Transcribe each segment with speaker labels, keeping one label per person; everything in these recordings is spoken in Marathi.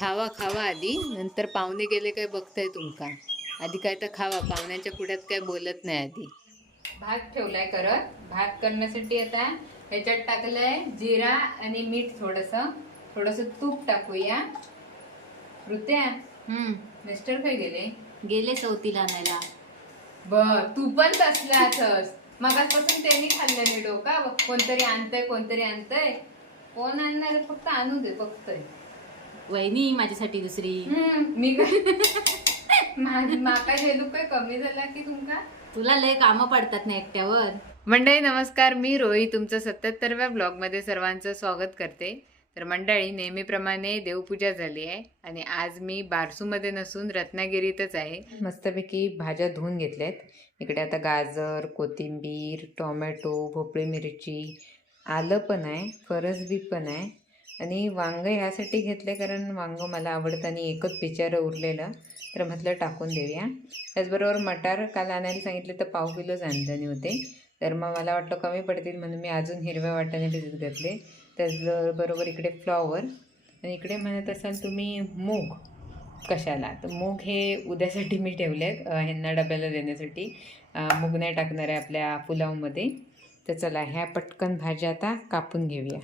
Speaker 1: खावा खावा आधी नंतर पाहुणे गेले काय बघताय तुमका आधी काय तर खावा पाहुण्यांच्या पुढ्यात काय बोलत नाही आधी. भात ठेवलाय करत. भात करण्यासाठी आता ह्याच्यात टाकलंय जिरा आणि मीठ थोडस. थोडस तूप टाकूया. ऋत्या
Speaker 2: हम्म.
Speaker 1: मिस्टर काय गेले?
Speaker 2: गेले चौथीला आणायला.
Speaker 1: बर तू पण तसलाच मगाचपासून त्यांनी खाल्लं नाही डोका. कोणतरी आणतंय कोणतरी आणतंय. कोण आणणार? फक्त आणू दे बघतोय.
Speaker 2: वहिनी माझ्यासाठी दुसरी.
Speaker 1: हम्म, मी काय मा- माका झेलू काय कमी झाला की तुमका?
Speaker 2: तुला लय कामं पडतात ना एकट्यावर.
Speaker 1: मंडळी नमस्कार. मी रोही तुमचं सत्याहत्तरव्या ब्लॉगमध्ये सर्वांचं स्वागत करते. तर मंडळी नेहमीप्रमाणे देवपूजा झाली आहे आणि आज मी बारसूमध्ये नसून रत्नागिरीतच आहे. मस्तपैकी भाज्या धुवून घेतल्यात. इकडे आता गाजर कोथिंबीर टोमॅटो भोपळी मिरची आलं पण आहे फरसबी पण आहे. आणि वांग ह्यासाठी घेतले कारण वांग मला आवडतं आणि एकच पिचर उरलेलं. तर म्हटलं टाकून देऊया. त्याचबरोबर मटार काल आणायला सांगितले तर पाव किलोच आणताना होते. तर मग मला वाटलं कमी पडतील म्हणून मी अजून हिरव्या वाटाणे भिजत घातले. त्याचबरोबर इकडे फ्लॉवर. आणि इकडे म्हणत असाल तुम्ही मूग. कशाला? तर मूग हे उद्यासाठी मी ठेवले आहेत ह्यांना डब्याला देण्यासाठी. मूग नाही टाकणार आहे आपल्या पुलावमध्ये. तर चला ह्या पटकन भाज्या आता कापून घेऊया.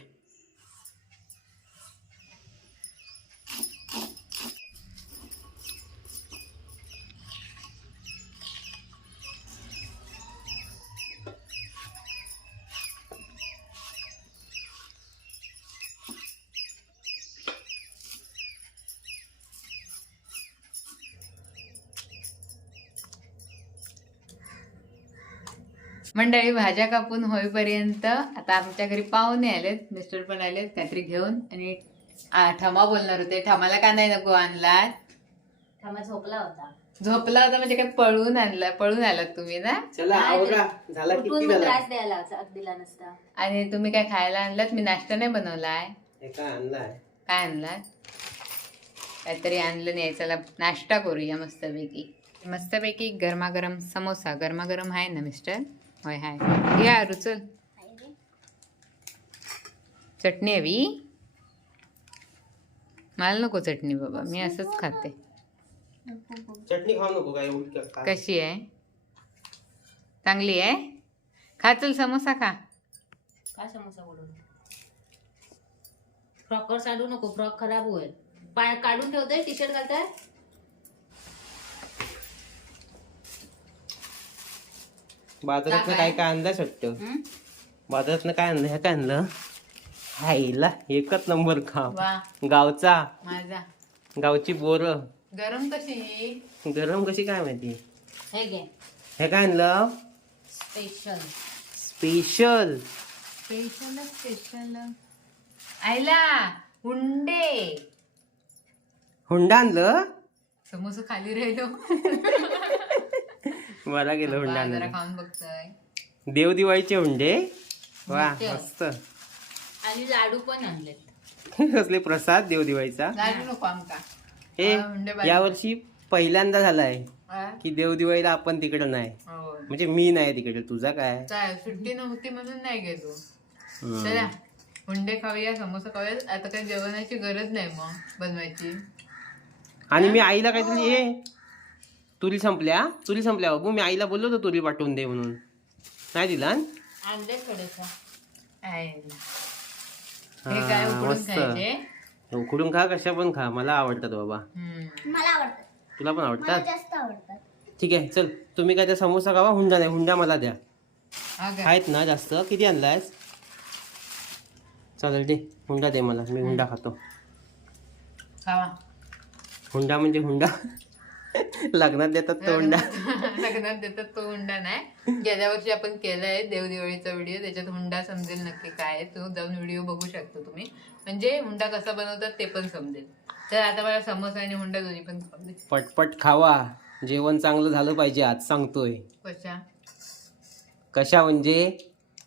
Speaker 1: मंडळी भाज्या कापून होईपर्यंत आता आमच्या घरी पाहुणे आलेत मिस्टर पण आलेत काहीतरी घेऊन. आणि आ, ठमा बोलणार होते. ठमाला का नाही नको आणला
Speaker 2: थांबा झोपला होता.
Speaker 1: झोपला होता म्हणजे काय पळून आणला पळून आलात तुम्ही ना?
Speaker 3: चला
Speaker 2: नाही
Speaker 3: आवरा. झाला
Speaker 2: उठून
Speaker 3: किती
Speaker 2: मग
Speaker 3: झाला
Speaker 2: त्रास द्यायला चा- दिला नसता.
Speaker 1: आणि तुम्ही काय खायला आणलात? मी नाश्ता नाही बनवलाय.
Speaker 3: काय आणलाय?
Speaker 1: काय आणलात? काहीतरी आणलं नाही चला नाश्ता करूया मस्तपैकी. मस्तपैकी गरमागरम समोसा. गरमागरम आहे ना मिस्टर? होय हाय. घ्या रुचल चटणी हवी? मला नको चटणी बाबा मी असंच खाते.
Speaker 3: चटणी खाऊ नको काय?
Speaker 1: कशी आहे? चांगली आहे? खा चल समोसा खा.
Speaker 2: काय समोसा बोलून फ्रॉकवर काढू नको फ्रॉक खराब होईल. पाय काढून ठेवतोय टी शर्ट घालताय?
Speaker 3: बाजारातनं काय काय आणलं
Speaker 2: हम्म?
Speaker 3: बाजारातनं काय आणलं? हे काय आणलं? हायला एकच नंबर खा
Speaker 1: वा.
Speaker 3: गावचा.
Speaker 1: माझा.
Speaker 3: गावची बोर.
Speaker 1: गरम कशी
Speaker 3: गरम कशी काय माहिती?
Speaker 2: हे घे.
Speaker 3: हे काय आणलं?
Speaker 2: स्पेशल
Speaker 3: स्पेशल
Speaker 1: स्पेशल स्पेशल आयला हुंडे.
Speaker 3: हुंडा आणलं?
Speaker 1: समोसा खाली राहिलो.
Speaker 3: मला गेलं हुंडा
Speaker 1: जरा
Speaker 3: आणलं
Speaker 1: खाऊन बघतोय.
Speaker 3: देव दिवाळीचे हुंडे? वा
Speaker 2: मोठे.
Speaker 3: मस्त.
Speaker 2: आणि लाडू पण आणले
Speaker 3: कसले प्रसाद देव दिवाळीचा?
Speaker 1: लाडू नको आमका.
Speaker 3: हे
Speaker 1: हा, हुंडे.
Speaker 3: यावर्षी पहिल्यांदा झालाय
Speaker 1: हा?
Speaker 3: की देव दिवाळीला आपण तिकडं नाही.
Speaker 1: होय.
Speaker 3: म्हणजे मी नाही तिकडे तुझा काय?
Speaker 1: सुट्टी नव्हती म्हणून नाही गेलो.
Speaker 3: हम्म.
Speaker 1: चला हुंडे खाऊया समोसा खाऊया. आता काही जेवणाची गरज नाही मग बनवायची.
Speaker 3: आणि मी आईला काहीतरी हे तुरी संपल्या? तुरी संपल्या बाबू. मी आईला बोललो होतो तुरी पाठवून दे म्हणून. नाही दिला?
Speaker 2: आणले थोडेस.
Speaker 1: उकडून
Speaker 3: मस्त.
Speaker 1: खायचे?
Speaker 3: उकडून खा कशा पण खा. मला आवडतात बाबा.
Speaker 1: हम्म.
Speaker 4: मला आवडतात.
Speaker 3: तुला पण
Speaker 4: मला
Speaker 3: आवडतात
Speaker 4: जास्त आवडतात.
Speaker 3: ठीक आहे चल. तुम्ही काय त्या समोसा खावा? हुंडा नाही. हुंडा मला द्या? आहेत ना जास्त. किती आणलायस? चालेल दे. हुंडा दे मला. मी हुंडा खातो.
Speaker 1: खावा.
Speaker 3: हुंडा म्हणजे हुंडा? लग्नात देतात तो हुंडा.
Speaker 1: लग्नात देतात तो हुंडा नाही. गेल्या वर्षी आपण केलाय देव दिवाळीचा व्हिडिओ. त्याच्यात हुंडा समजेल नक्की काय आहे तो. जाऊन व्हिडिओ बघू शकतो तुम्ही. म्हणजे हुंडा कसा बनवतात ते पण समजेल. तर आता मला समोसा आणि हुंडा दोन्ही पण दे
Speaker 3: पटपट खावा. जेवण चांगलं झालं पाहिजे आज सांगतोय.
Speaker 1: कशा?
Speaker 3: कशा म्हणजे?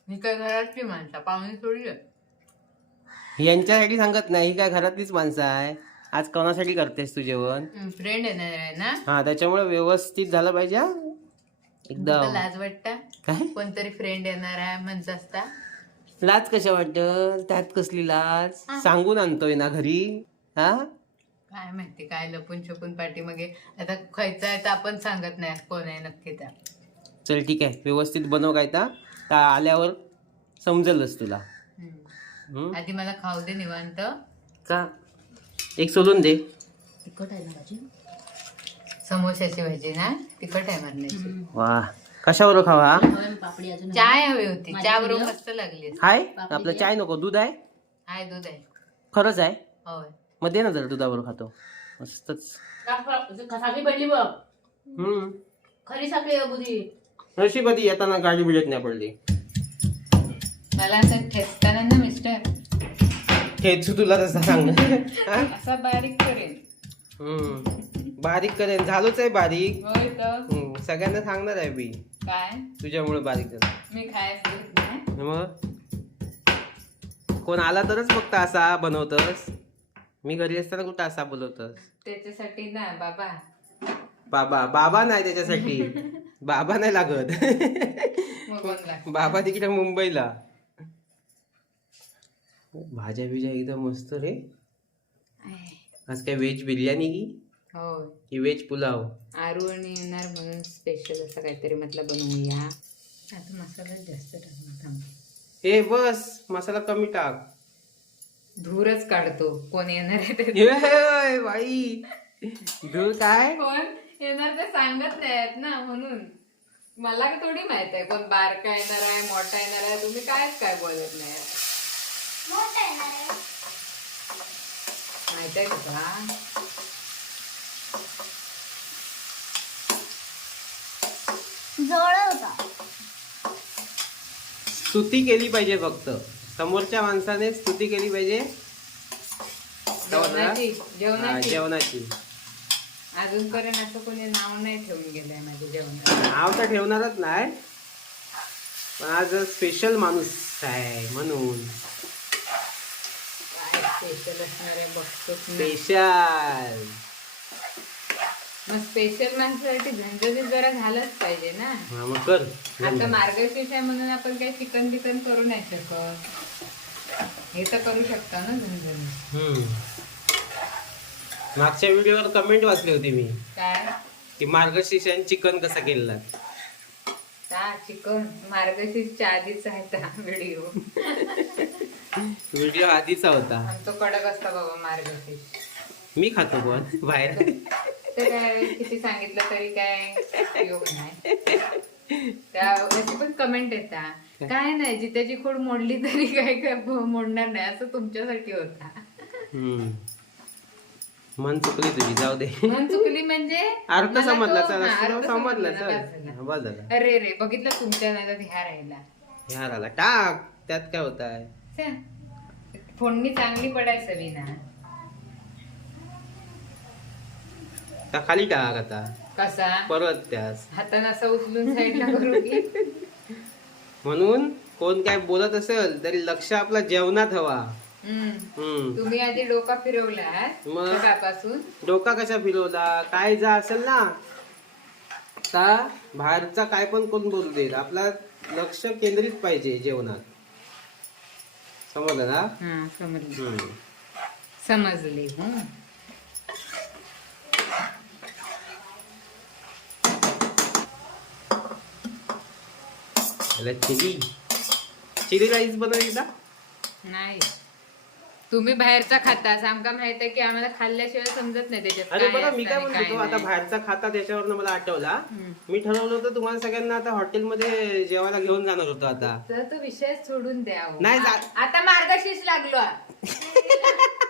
Speaker 1: मी काय घरातली माणसा पाहुणे आहे.
Speaker 3: यांच्यासाठी सांगत नाही ही काय घरातलीच माणसं आहे. आज कोणासाठी करतेस तू जेवण?
Speaker 1: फ्रेंड येणार आहे ना?
Speaker 3: हा त्याच्यामुळे व्यवस्थित झालं पाहिजे हा. एकदम.
Speaker 1: लाज वाटता.
Speaker 3: काय?
Speaker 1: कोणतरी फ्रेंड येणार आहे म्हणत असता
Speaker 3: लाज कशा वाटत? त्यात कसली लाज? सांगून आणतोय ना घरी हा?
Speaker 1: काय माहिती काय लपून छपून पाठीमागे. आता खायचं आहे तर आपण सांगत नाही कोण आहे नक्की त्या.
Speaker 3: चल ठीक आहे. व्यवस्थित बनव काय ता आल्यावर समजेलच तुला.
Speaker 1: हम्म? आधी मला खाऊ दे निवांत.
Speaker 3: का? एक सोडून दे.
Speaker 2: तिखट आहे ना भाजी?
Speaker 1: समोशाची भाजी ना? तिखट आहे मरण्याची
Speaker 3: वा. कशावर खावा
Speaker 2: हवं पापडी अजून
Speaker 1: चाय हवी होती. चहा बरोबर. मस्त लागली असती.
Speaker 3: हाय? आपलं. चाय नको. दूध आहे?
Speaker 1: हाय दूध आहे.
Speaker 3: खरंच आहे?
Speaker 1: होय.
Speaker 3: मग दे ना जरा दुधाबरोबर खातो. मस्तच.
Speaker 2: साखळी पडली बघ.
Speaker 3: हम्म.
Speaker 2: खरी साखळी
Speaker 3: नशिबाती येताना गाडी बिडत नाही पडली.
Speaker 1: मला असं ठेचताना ना मिस्टर
Speaker 3: खेचू तुला तसा सांग. हा?
Speaker 1: असा बारीक करेन.
Speaker 3: हम्म. बारीक करेन. झालोच आहे बारीक.
Speaker 1: होय तर?
Speaker 3: हम्म. सगळ्यांना सांगणार आहे मी.
Speaker 1: काय?
Speaker 3: तुझ्यामुळे बारीक झालं.
Speaker 1: मी खायचं देत नाही.
Speaker 3: मग? कोण आला तरच फक्त असा बनवतस. मी घरी असताना कुठं असा बोलवतस?
Speaker 1: त्याच्यासाठी ना बाबा.
Speaker 3: बाबा. बाबा नाही त्याच्यासाठी. बाबा नाही लागत.
Speaker 1: मग कोण लागतं?
Speaker 3: बाबा तिकडे मुंबईला. भाज्या बिज्या एकदम मस्त रे. आज काय व्हेज बिर्याणी की?
Speaker 1: होय
Speaker 3: की व्हेज पुलाव?
Speaker 1: आरू आणि येणार म्हणून स्पेशल असं काहीतरी म्हटलं बनवूया. आता मसाला जास्त टाकणार थांब.
Speaker 3: हे बस मसाला कमी टाक.
Speaker 1: धूरच काढतो. कोण येणार आहे ते
Speaker 3: बाई. धूळ काय?
Speaker 1: कोण येणार ते सांगत नाहीत ना म्हणून. मला का थोडी माहीत आहे कोण बारका येणार आहे मोठा येणार आहे तुम्ही कायच काय बोलत नाही. माहीत आहे का
Speaker 3: स्तुती केली पाहिजे फक्त. समोरच्या माणसाने स्तुती केली पाहिजे.
Speaker 1: जेवणाची
Speaker 3: हा,
Speaker 1: जेवणाची.
Speaker 3: जेवणाची
Speaker 1: अजूनपर्यंत असं कोणी नाव नाही ठेवून गेलंय माझ्या जेवणात
Speaker 3: नाव तर ठेवणारच नाही. पण आज स्पेशल माणूस आहे म्हणून.
Speaker 1: स्पेशल असणार आहे मी.
Speaker 3: स्पेशल
Speaker 1: मग स्पेशल माणसासाठी झंझटीत जरा झालंच पाहिजे ना.
Speaker 3: मग कर.
Speaker 1: आता मार्गशीर्ष आहे म्हणून आपण काही चिकन बिकन करू नाही शकत. हे तर करू शकता ना झणझणीत
Speaker 3: हम्म. मागच्या व्हिडिओवर कमेंट वाचली होती मी.
Speaker 1: काय?
Speaker 3: की मार्गशीर्षाने चिकन कसं केलेलं
Speaker 1: का चिकन. मार्गशीर्षच्या आधीच आहे त्या व्हिडिओ
Speaker 3: व्हिडिओ आधीचा होता.
Speaker 1: आमचं कडक असता बाबा मार्गशीर्ष.
Speaker 3: मी खातो पण बाहेर.
Speaker 1: ते काय किती सांगितलं तरी काय उपयोग नाही. त्या अशी पण कमेंट येतात काय नाही जित्याची खोड मोडली तरी काय काय मोडणार नाही असं तुमच्यासाठी होता.
Speaker 3: हम्म. मन चुकली तुझी जाऊ दे.
Speaker 1: मन चुकली म्हणजे
Speaker 3: अर्थ
Speaker 1: मला
Speaker 3: समजला
Speaker 1: तो-
Speaker 3: चल
Speaker 1: अर्थ
Speaker 3: समजलं
Speaker 1: समजला, बस
Speaker 3: चल
Speaker 1: झाला.
Speaker 3: बस झालं
Speaker 1: अरे रे बघितलं तुमच्या नाही तर ह्या राहिला.
Speaker 3: ह्या आला टाक त्यात काय होत आहे
Speaker 1: फोडणी चांगली पडायचं विना
Speaker 3: खाली टाक आता.
Speaker 1: कसा?
Speaker 3: परत त्यास.
Speaker 1: हातानं असं उचलून साईडला करू की?
Speaker 3: म्हणून कोण काय बोलत असेल तरी लक्ष आपला जेवणात हवा.
Speaker 1: तुम्ही आधी डोका फिरवलात
Speaker 3: मग? डोका कशा फिरवला? काय जा असेल ना? बाहेरचा काय पण कोण बोलू देत आपला लक्ष केंद्रित पाहिजे जेवणात. समजलं ना?
Speaker 1: हा समजली.
Speaker 3: हम्म.
Speaker 1: समजली हं.
Speaker 3: त्याला चिली. चिली राईस बनवायची का
Speaker 1: नाही. तुम्ही बाहेरचा खाता आमका माहीत आहे की आम्हाला खाल्ल्याशिवाय समजत नाही त्याच्यात
Speaker 3: अरे
Speaker 1: काय
Speaker 3: बघा मी
Speaker 1: असतं
Speaker 3: काय
Speaker 1: आणि
Speaker 3: म्हणतो आता
Speaker 1: नाही.
Speaker 3: बाहेरचा खाता त्याच्यावरनं मला आठवला. मी ठरवलं होतं तुम्हाला सगळ्यांना आता हॉटेलमध्ये जेवायला घेऊन जाणार होतो आता.
Speaker 1: तर तो विषय सोडून द्या हो.
Speaker 3: नाही,
Speaker 1: आ- आता मार्गशीर्ष लागलो.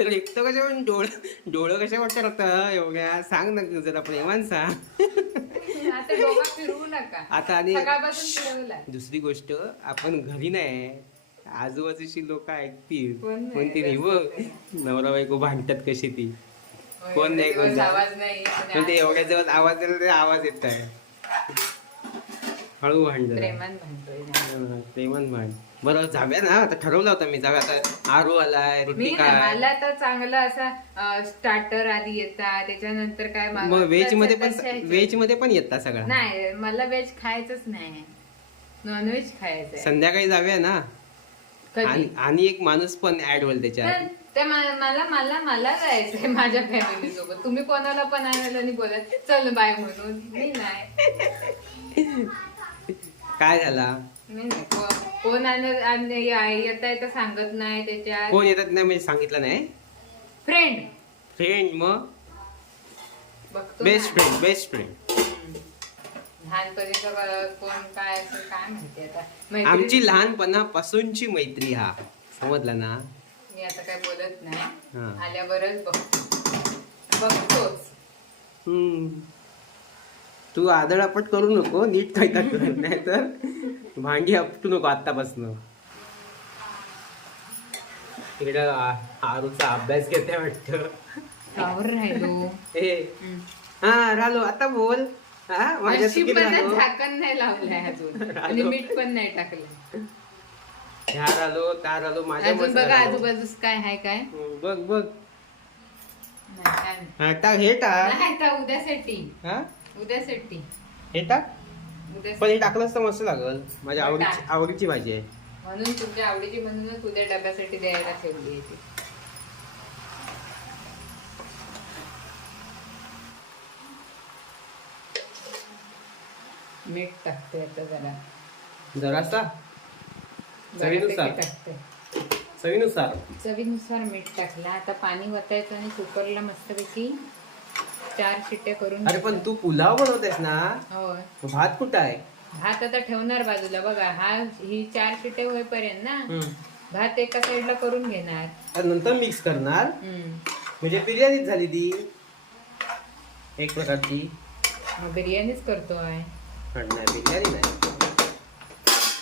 Speaker 3: रेखतो कशा पण डोळ डोळं कशा वाटतं होतं एवढ्या. सांग ना जरा प्रेमान सांग.
Speaker 1: आता डोका फिरवू नका.
Speaker 3: आता आणि
Speaker 1: सकाळपासून
Speaker 3: दुसरी गोष्ट आपण घरी नाही. आजूबाजूची लोक ऐकतील.
Speaker 1: कोण नाही,
Speaker 3: म्हणतील "ही बघ नवरा बायको भांडतात कशी ती? कोण नाही, कोण नाही. पण ते एवढ्या जवळ आवाज दिला तरी आवाज येत आहे हळू भांड.
Speaker 1: प्रेमान
Speaker 3: भांड. बरं जाऊया ना. आता ठरवलं होतं मी. जाऊया आता. आरू आलाय ऋतिका.
Speaker 1: मला तर चांगला असा स्टार्टर आधी येतात. त्याच्यानंतर काय
Speaker 3: मग व्हेजमध्ये पण. व्हेजमध्ये पण येतात सगळं
Speaker 1: नाही मला व्हेज खायचंच नाही. नॉनव्हेज खायचंय.
Speaker 3: संध्याकाळी जाऊया ना. आणि आणि एक माणूस पण ऍड होईल त्याच्यात.
Speaker 1: तर त्या मा- मला मला मला जायचंय माझ्या फॅमिली सोबत तुम्ही कोणाला पण आणायला आणि बोलत चल बाय म्हणून. मी नाही.
Speaker 3: काय झाला?
Speaker 1: मी कोण आणत येता येता सांगत नाही त्याच्यात.
Speaker 3: कोण येतात नाही म्हणजे सांगितलं नाही?
Speaker 1: फ्रेंड
Speaker 3: फ्रेंड मग?
Speaker 1: बघतो
Speaker 3: बेस्ट
Speaker 1: ना.
Speaker 3: Friend best friend.
Speaker 1: कोण काय असं काय माहिती आता? मैत्री-
Speaker 3: आमची लहानपणापासूनची मैत्री हा. समजला ना?
Speaker 1: मी आता काय बोलत नाही.
Speaker 3: हा.
Speaker 1: आल्यावरच बघतो. बघतोच.
Speaker 3: हम्म. तू आदळापट करू नको नीट काय कर नाही तर. भांडी आपटू नको आत्तापासून. इकडे आ- आरूचा अभ्यास घेते वाटत.
Speaker 1: कावर राहिलो.
Speaker 3: ए. हा राहिलो आता बोल. हा?
Speaker 1: पण
Speaker 3: राहिलो
Speaker 1: झाकण नाही लावलंय अजून. आणि मीठ पण नाही टाकलं.
Speaker 3: ह्या त्या राहिलो माझ्या
Speaker 1: अजून बघा. आजूबाजूस काय आहे काय?
Speaker 3: हम्म, बघ बघ.
Speaker 1: नाही, काय? नाही.
Speaker 3: हा टाक हे टाक.
Speaker 1: नाही आता उद्यासाठी
Speaker 3: हा?
Speaker 1: उद्यासाठी
Speaker 3: हे टाक.
Speaker 1: उद्या
Speaker 3: पण हे टाकलंच तर मस्त लागल. माझ्या आवडीची
Speaker 1: टाक.
Speaker 3: आवडीची भाजी आहे.
Speaker 1: म्हणून तुमच्या आवडीची म्हणूनच उद्या डब्यासाठी द्यायला ठेवली आहे ती. मीठ टाकते आता जरा.
Speaker 3: जरासा चवीनुसार.
Speaker 1: टाकते.
Speaker 3: चवीनुसार.
Speaker 1: चवीनुसार मीठ टाकलं. आता पाणी वतायचं आणि कुकरला मस्तपैकी चार शिट्ट्या करून
Speaker 3: अरे पण तू पुलाव बनवतेस ना?
Speaker 1: होय.
Speaker 3: मग भात कुठं आहे
Speaker 1: भात आता ठेवणार बाजूला. बघा हा ही चार शिट्टे होईपर्यंत ना
Speaker 3: हम्म.
Speaker 1: भात एका साईडला करून घेणार.
Speaker 3: आणि नंतर मिक्स करणार?
Speaker 1: हम्म.
Speaker 3: म्हणजे बिर्याणीच झाली ती. एक प्रकारची.
Speaker 1: मग बिर्याणीच करतोय.
Speaker 3: नाही बिर्याणी नाही.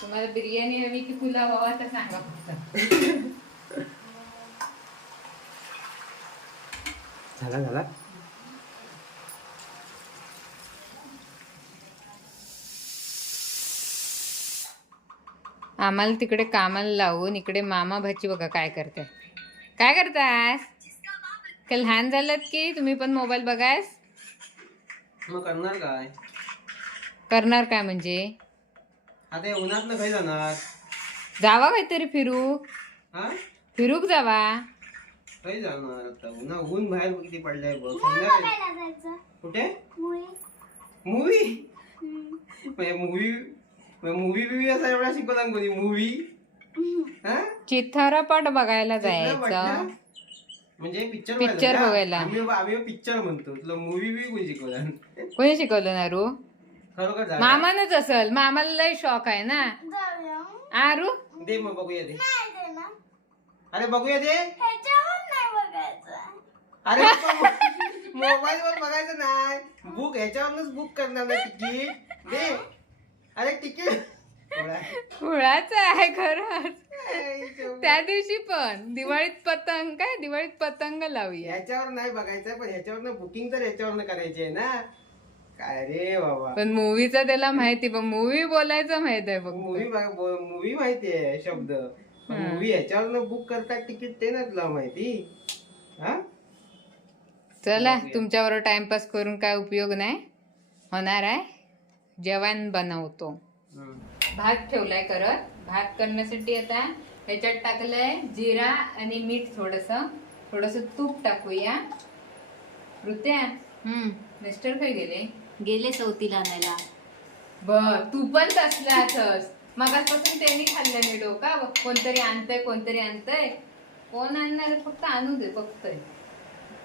Speaker 1: तुम्हाला बिर्याणी हवी की पुलाव हवा तर सांगा फक्त.
Speaker 3: झाला झाला.
Speaker 1: आम्हाला तिकडे कामाला लावून इकडे मामा भाची बघा काय करताय काय करतास? काय लहान झालात की? तुम्ही पण मोबाईल बघायस?
Speaker 3: मग करणार काय?
Speaker 1: करणार काय म्हणजे?
Speaker 3: आता काही जाणार?
Speaker 1: जावा काहीतरी फिरू.
Speaker 3: हा?
Speaker 1: फिरूक जावा.
Speaker 3: काही जाणार आता? उन्हा ऊन बाहेर किती पडलाय बघ. संध्याकाळी. कुठे? मूवी मूवी मूवी बिवी असा एवढा शिकवला कोणी? मूवी हा?
Speaker 1: चिथारापट बघायला
Speaker 3: ना?
Speaker 1: जायचं.
Speaker 3: म्हणजे पिक्चर
Speaker 1: Picture बघायला.
Speaker 3: आम्ही आम्ही पिक्चर म्हणतो. तुला मूवी बी कोणी शिकवला?
Speaker 1: कोणी शिकवलं ना रू
Speaker 3: खरोखर झालं.
Speaker 1: मामानच असल. मामाला लय शॉक आहे ना? आरू?
Speaker 3: दे मग बघूया दे. अरे बघूया दे. अरे मोबाईल वर बघायचं नाही. बुक ह्याच्यावरच बुक करणार नाही तिकीट. दे. अरे तिकीट.
Speaker 1: खुळाच आहे खरंच. त्या दिवशी पण. दिवाळीत पतंग काय? दिवाळीत पतंग लावूया.
Speaker 3: ह्याच्यावर नाही बघायचं पण ह्याच्यावर बुकिंग तर ह्याच्यावर करायची आहे ना. काय रे बाबा?
Speaker 1: पण मूवीचा त्याला माहिती पण मूवी बोलायचं माहीत आहे बघ
Speaker 3: मूवी मूवी माहिती आहे शब्द. मूवी ह्याच्यावर बुक करतात तिकीट ते ना तुला माहिती. हा?
Speaker 1: चला तुमच्याबरोबर टाइमपास करून काय उपयोग नाही. होणार आहे. जेवण बनवतो. भात ठेवलाय करत. भात करण्यासाठी आता ह्याच्यात टाकलंय जिरा आणि मीठ थोडस. थोडस तूप टाकूया. ऋत्या
Speaker 2: हम्म
Speaker 1: मिस्टर काय गेले?
Speaker 2: गेले चौथीला आणायला.
Speaker 1: बर तू पण तसलाच मगाचपासून त्यांनी खाल्लं नाही डोका. कोणतरी आणतंय कोणतरी आणतंय. कोण आणणार फक्त आणू दे फक्त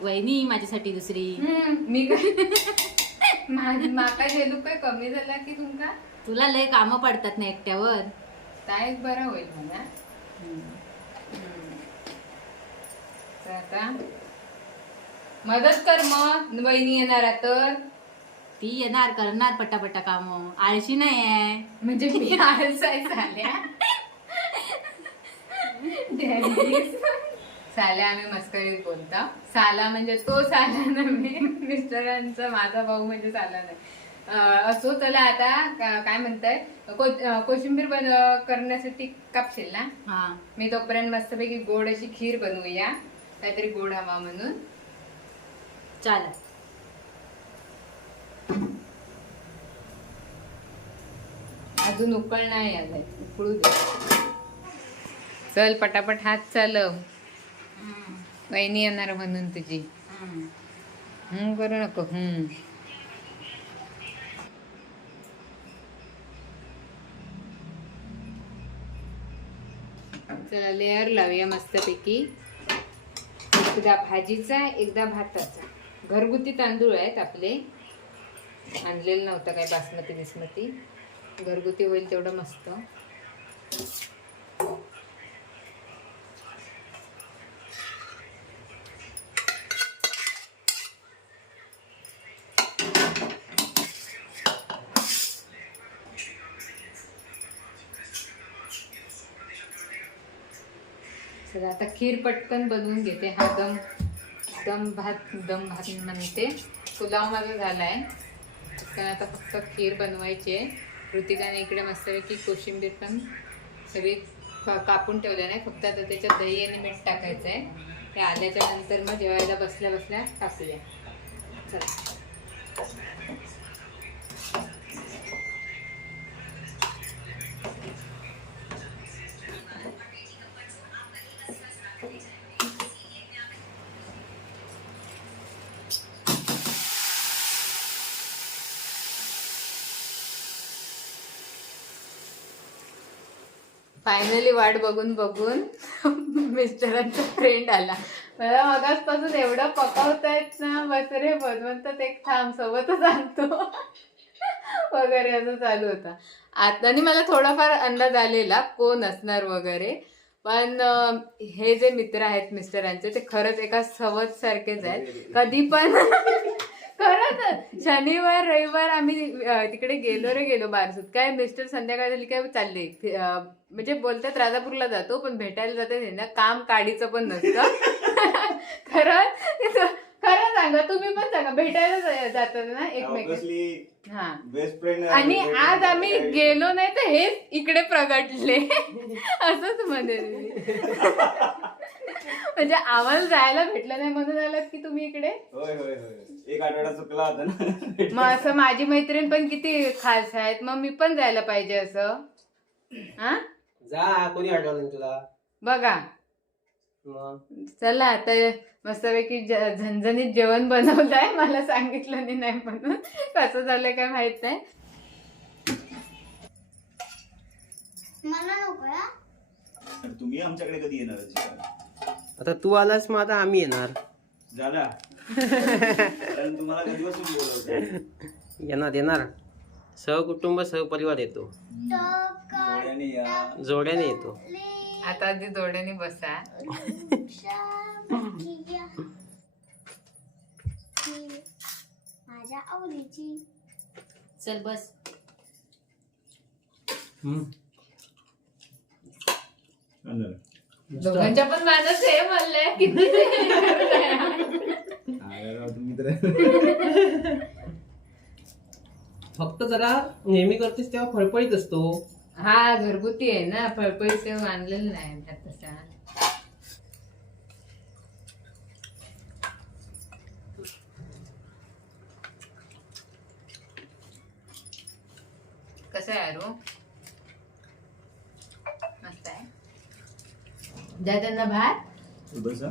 Speaker 2: वहिनी माझ्यासाठी दुसरी.
Speaker 1: हम्म, मी काय मा- माका गेलो काय कमी झाला की तुमका?
Speaker 2: तुला लय कामं पडतात ना एकट्यावर.
Speaker 1: काय बरा होईल मला हम्म. तर आता मदत कर मग वहिनी येणार तर.
Speaker 2: ती येणार करणार पटापटा काम. आळशी नाही आहे.
Speaker 1: म्हणजे मी. आळसाय झाल्या साल्या आम्ही मस्करीत बोलता. साला म्हणजे तो साला नव्हे मिस्टरांचा माझा भाऊ म्हणजे साला नाही. असो चला आता काय म्हणताय? कोशिंबीर बन करण्यासाठी कापशील ना
Speaker 2: हा.
Speaker 1: मी तोपर्यंत मस्तपैकी गोड अशी खीर बनवूया. काहीतरी गोड हवा म्हणून.
Speaker 2: चाल
Speaker 1: अजून उकळ नाही आलाय. उकळू दे. चल पटापट हात चालव. वहिनी येणार म्हणून तुझी. हम्म करू नको. हम्म. चला लेअर लावूया मस्तपैकी. एकदा भाजीचा एकदा भाताचा. घरगुती तांदूळ आहेत आपले. आणलेलं नव्हतं काय बासमती बिसमती घरगुती होईल तेवढं मस्त. तर आता खीर पटकन बनवून घेते. हा दम दम भात दम भात म्हणते. पुलाव माझा झालाय. पटकन आता फक्त खीर बनवायची आहे. कृतिकाने इकडे मस्तपैकी कोशिंबीर पण सगळी कापून ठेवल्या नाही फक्त आता त्याच्यात दही आणि मीठ टाकायचं आहे. ते आल्याच्यानंतर मग जेवायला बसल्या बसल्या टाकूया चला. फायनली वाट बघून बघून मिस्टरांचा फ्रेंड आला. मला मगासपासून एवढं पकवतायत ना बस रे बनवतात एक थांब सोबतच आणतो. वगैरे असं चालू होता. आता मला थोडाफार अंदाज आलेला कोण असणार वगैरे. पण हे जे मित्र आहेत मिस्टरांचे ते खरंच एका सवत सारखेच आहेत. कधी पण शनिवार रविवार आम्ही अं, तिकडे गेलो रे गेलो बारसूत. काय मिस्टर संध्याकाळ झाली काय चालले? फि- अं, म्हणजे बोलतात राजापूरला जातो पण भेटायला जातात हे ना. काम काडीचं पण नसतं. खरं? खरं सांगा तुम्ही पण सांगा. भेटायला जा- जातात ना एकमेक हा.
Speaker 4: बेस्ट फ्रेंड
Speaker 1: आणि आज आम्ही गेलो नाही तर हेच इकडे प्रगटले. असंच म्हणेल मी. म्हणजे आम्हाला जायला भेटलं नाही म्हणून आलात की तुम्ही इकडे?
Speaker 4: होय होय होय. एक आठवडा चुकला होता ना.
Speaker 1: मग असं माझी मैत्रीण पण किती खास आहेत मग मी पण जायला पाहिजे असं. हा?
Speaker 3: जा कोणी आठवलं नाही तुला?
Speaker 1: बघा.
Speaker 3: मग?
Speaker 1: चला आता मस्तपैकी ज- झणझणीत जेवण बनवलंय मला सांगितलं नाही नाही म्हणून. कसं झालंय काय माहीत नाही.
Speaker 4: तर तुम्ही आमच्याकडे कधी येणार जेवायला?
Speaker 3: आता तू आलास मग आता आम्ही येणार.
Speaker 4: झाला. कारण तुम्हाला कधीपासून बोलवतो
Speaker 3: येणार येणार. सहकुटुंब सहपरिवार येतो.
Speaker 4: या.
Speaker 3: जोड्याने येतो.
Speaker 1: आता आधी जोड्याने बसा.
Speaker 5: माझ्या आवडीची
Speaker 2: चल बस.
Speaker 4: अंदर.
Speaker 1: दोघांच्या पण मानस आहे म्हणलंय. किती
Speaker 4: अरे राव, तुम्ही तर
Speaker 3: फक्त जरा नेहमी करतेस तेव्हा फळफळीत असतो.
Speaker 1: हा घरगुती आहे ना. फळफळीत ते आणलेलं नाही तसा. कसं आहे अरू मस्त आहे द्या त्यांना भात.
Speaker 4: बस हा.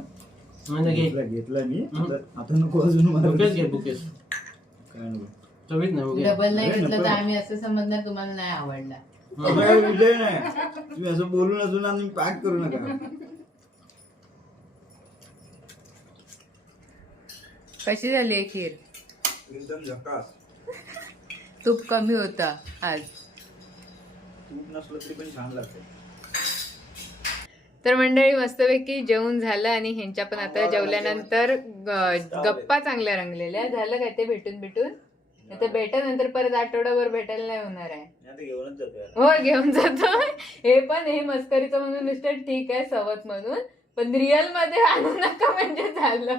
Speaker 3: म्हणजे घे.
Speaker 4: घेतला घेतला मी. आता आता नको अजून मला.
Speaker 3: घे
Speaker 4: काय नको.
Speaker 3: चवीत नाही बुकेस.
Speaker 1: डबल नाही
Speaker 4: नाही,
Speaker 1: घेतलं तर
Speaker 4: नको.
Speaker 1: आम्ही असं समजणार तुम्हाला नाही आवडला.
Speaker 4: काय विषय नाही. तुम्ही असं बोलून अजून आणि पॅक करू नका.
Speaker 1: कशी झाली आहे खीर?
Speaker 4: एकदम झकास.
Speaker 1: तूप कमी होता आज.
Speaker 4: तूप नसलं तरी पण छान लागते.
Speaker 1: तर मंडळी मस्तपैकी जेवण झालं आणि ह्यांच्या पण आता जेवल्यानंतर गप्पा चांगल्या रंगलेल्या झालं काय ते भेटून भेटून? आता भेटा नंतर परत आठवडाभर भेटायला नाही होणार आहे. हो घेऊन जातो हे पण हे मस्करीचं म्हणून मिस्टर ठीक आहे सवत म्हणून. पण रिअलमध्ये आणू नका म्हणजे झालं.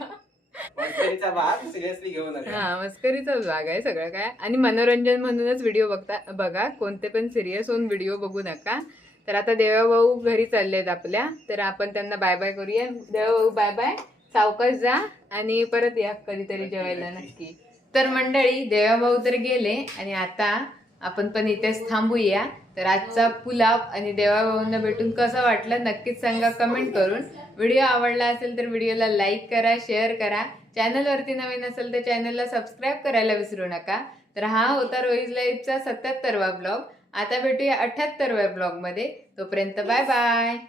Speaker 3: मस्करीचा भाग सिरियसली
Speaker 1: हा मस्करीचाच भाग आहे सगळं काय. आणि मनोरंजन म्हणूनच व्हिडिओ बघता बघा. कोणते पण सिरियस होऊन व्हिडिओ बघू नका. तर आता देवाभाऊ घरी चाललेत आपल्या. तर आपण त्यांना बाय बाय करूया. देवाभाऊ बाय बाय सावकाश जा आणि परत या कधीतरी जेवायला नक्की. तर मंडळी देवाभाऊ तर गेले आणि आता आपण पण इथेच थांबूया. तर आजचा पुलाव आणि देवाभाऊंना भेटून कसं वाटलं नक्कीच सांगा कमेंट करून. व्हिडिओ आवडला असेल तर व्हिडिओला लाईक करा शेअर करा. चॅनलवरती नवीन असेल तर चॅनलला सबस्क्राईब करायला विसरू नका. तर हा होता रोहित लाईफचा सत्याहत्तरवा ब्लॉग आता भेटूया अठ्याहत्तरव्या ब्लॉगमध्ये. तोपर्यंत बाय बाय.